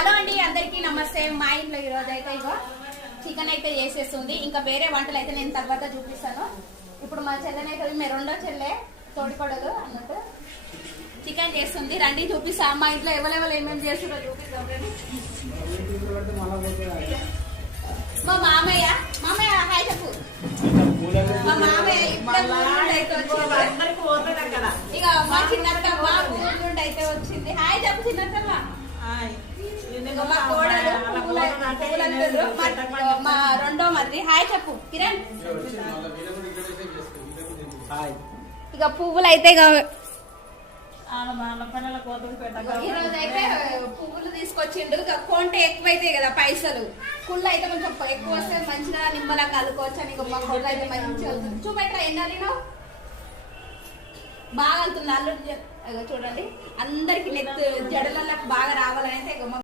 Hello అండి, అందరికీ నమస్తే. మా ఇంట్లో ఈరోజు అయితే ఇగో చికెన్ అయితే చేసేస్తుంది. ఇంకా వేరే వంటలు అయితే నేను తర్వాత చూపిస్తాను. ఇప్పుడు మా చెల్లెనైతే మీ రెండో చెల్లె తోడికోడలు అన్నట్టు చికెన్ చేస్తుంది. రండి చూపిస్తా. మా ఇంట్లో ఎవరెవరు ఏమేమి చేస్తున్నారో చూపిస్తాం. మా మామయ్య హాయ్ చెప్పు. మా మామయ్య ఇక మా చిన్నత్తమ్మ ఊరు నుండి అయితే వచ్చింది. హాయ్ చెప్పు చిన్నత్తమ్మ. మా కోడలు మా రెండో మరిది హాయ్ చెప్పు కిరణ్. ఇక పువ్వులు అయితే ఈరోజు అయితే పువ్వులు తీసుకొచ్చిండు. ఇక కొంటే ఎక్కువైతాయి కదా పైసలు. కుళ్ళు అయితే కొంచెం ఎక్కువ వస్తే మంచిగా నిమ్మలంగా అల్లుకోవచ్చు అని మా కోళ్ళు అయితే మంచిగా అవుతుంది. చూపెట్టరా ఎన్నాలి బాగా వెళ్తుంది అల్లుడు. చూడండి అందరికి నెత్తి జడలకు బాగా రావాలని అయితే